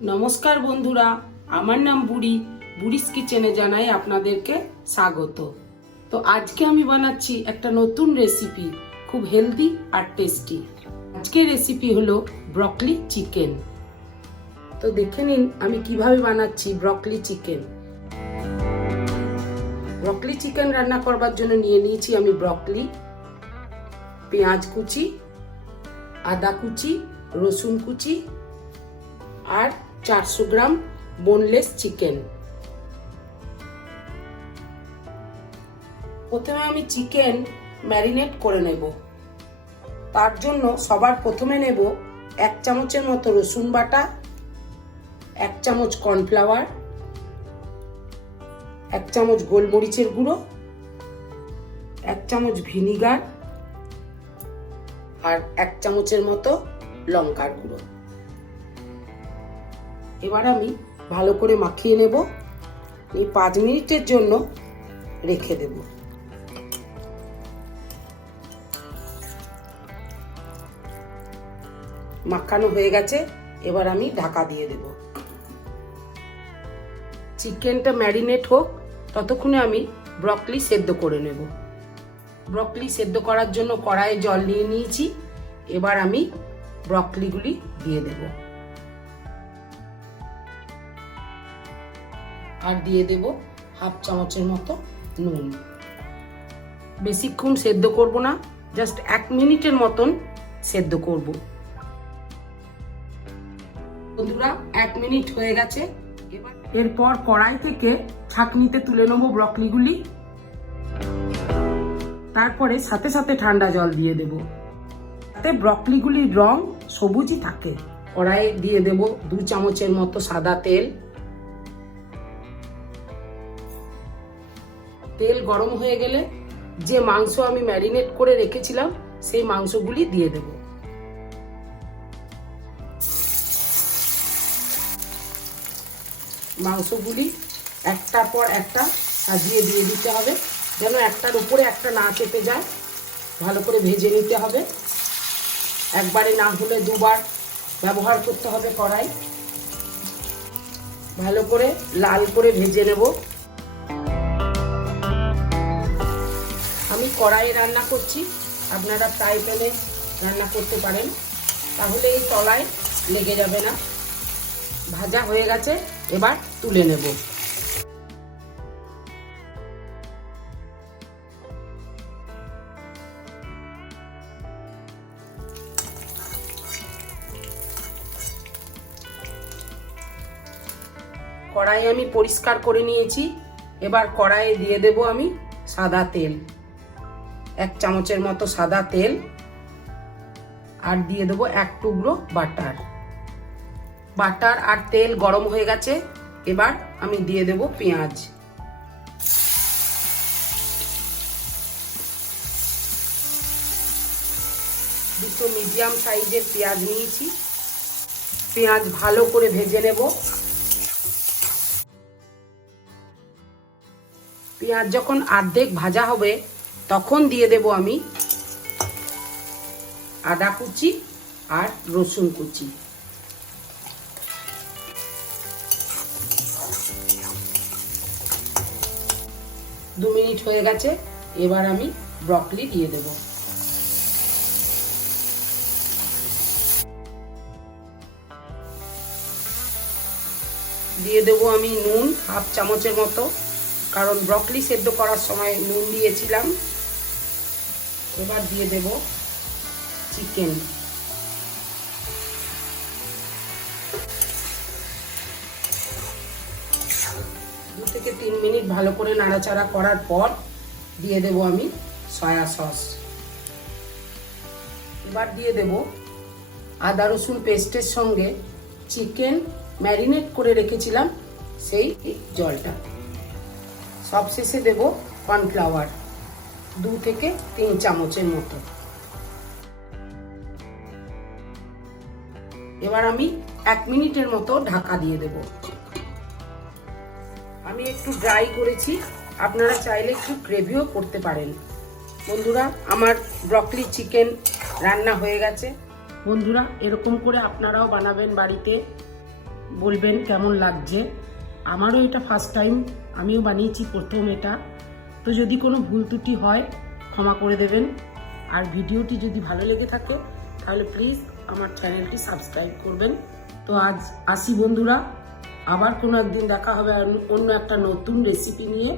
নমস্কার বন্ধুরা, আমার নাম বুড়ি। বুড়িস কিচেনে জানাই আপনাদেরকে স্বাগত। তো আজকে আমি বানাচ্ছি একটা নতুন রেসিপি খুব হেলদি আর টেস্টি আজকের রেসিপি হলো ব্রকলি চিকেন তো দেখে নিন আমি কীভাবে বানাচ্ছি ব্রকলি চিকেন ব্রকলি চিকেন রান্না করবার জন্য নিয়ে নিয়েছি আমি ব্রকলি পেঁয়াজ কুচি, আদা কুচি, রসুন কুচি আর চারশো গ্রাম বোনলেস চিকেন প্রথমে আমি চিকেন ম্যারিনেট করে নেব। তার জন্য সবার প্রথমে নেব এক চামচের মতো রসুন বাটা, এক চামচ কর্নফ্লাওয়ার এক চামচ গোলমরিচের গুঁড়ো, এক চামচ ভিনিগার আর এক চামচের মতো লঙ্কার গুঁড়ো। এবার আমি ভালো করে মাখিয়ে নেব। এই পাঁচ মিনিটের জন্য রেখে দেব। মাখানো হয়ে গেছে, এবার আমি ঢাকা দিয়ে দেব। চিকেনটা ম্যারিনেট হোক, ততক্ষণে আমি ব্রকলি সেদ্ধ করে নেব। ব্রকলি সেদ্ধ করার জন্য কড়াইয়ে জল নিয়ে নিয়েছি, এবার আমি ব্রকলিগুলি দিয়ে দেবো। আর দিয়ে দেব হাফ চামচের মতো নুন। বেশিক্ষণ সেদ্ধ করব না জাস্ট এক মিনিটের মতন সেদ্ধ করব। বন্ধুরা, এক মিনিট হয়ে গেছে। এরপর কড়াই থেকে ছাঁকনিতে তুলে নেব ব্রকলিগুলি। তারপরে সাথে সাথে ঠান্ডা জল দিয়ে দেব। তাতে ব্রকলিগুলির রং সবুজই থাকে। কড়াইয়ে দিয়ে দেব দু চামচের মতো সাদা তেল। তেল গরম হয়ে গেলে যে মাংস আমি ম্যারিনেট করে রেখেছিলাম, সেই মাংসগুলি দিয়ে দেব। মাংসগুলি একটার পর একটা সাজিয়ে দিয়ে দিতে হবে, যেন একটার উপরে একটা না চেপে যায়। ভালো করে ভেজে নিতে হবে। একবারে না হলে দুবার ব্যবহার করতে হবে কড়াই। ভালো করে লাল করে ভেজে নেব। কড়াইয়ে রান্না করছি। আপনারা ফ্রাই প্যানে রান্না করতে পারেন। তাহলে এই তলায় লেগে যাবে না। ভাজা হয়ে গেছে, এবার তুলে নেব। কড়াই আমি পরিষ্কার করে নিয়েছি। এবার কড়াইয়ে দিয়ে দেব আমি সাদা তেল। এক চামচের মতো সাদা তেল। আর দিয়ে দেবো এক টুকরো বাটার। বাটার আর তেল গরম হয়ে গেছে। এবার আমি দিয়ে দেব পেঁয়াজ। দুটো মিডিয়াম সাইজের পেঁয়াজ নিয়েছি। পেঁয়াজ ভালো করে ভেজে নেব। পেঁয়াজ যখন অর্ধেক ভাজা হবে তখন দিয়ে দেব আমি আদা কুচি আর রসুন কুচি। দু মিনিট হয়ে গেছে, এবার আমি ব্রকলি দিয়ে দেব। দিয়ে দেবো আমি নুন, হাফ চামচের মতো, কারণ ব্রকলি সেদ্ধ করার সময় নুন দিয়েছিলাম। এবার দিয়ে দেব চিকেন দু থেকে তিন মিনিট ভালো করে নাড়াচাড়া করার পর দিয়ে দেব আমি সয়া সস এবার দিয়ে দেব আদা রসুন পেস্টের সঙ্গে চিকেন ম্যারিনেট করে রেখেছিলাম সেই জলটা। সবশেষে দেব কর্নফ্লাওয়ার দু থেকে তিন চামচের মতো। এবার আমি এক মিনিটের মতো ঢাকা দিয়ে দেব। আমি একটু ড্রাই করেছি। আপনারা চাইলে একটু গ্রেভিও করতে পারেন। বন্ধুরা, আমার ব্রকলি চিকেন রান্না হয়ে গেছে। বন্ধুরা, এরকম করে আপনারাও বানাবেন বাড়িতে। বলবেন কেমন লাগছে। আমারও এটা ফার্স্ট টাইম আমিও বানিয়েছি প্রথম এটা। তো যদি কোনো ভুল ত্রুটি হয়, ক্ষমা করে দেবেন। আর ভিডিওটি যদি ভালো লেগে থাকে, তাহলে প্লিজ আমার চ্যানেলটি সাবস্ক্রাইব করবেন। তো আজ আসি বন্ধুরা, আবার কোনো একদিন দেখা হবে অন্য একটা নতুন রেসিপি নিয়ে।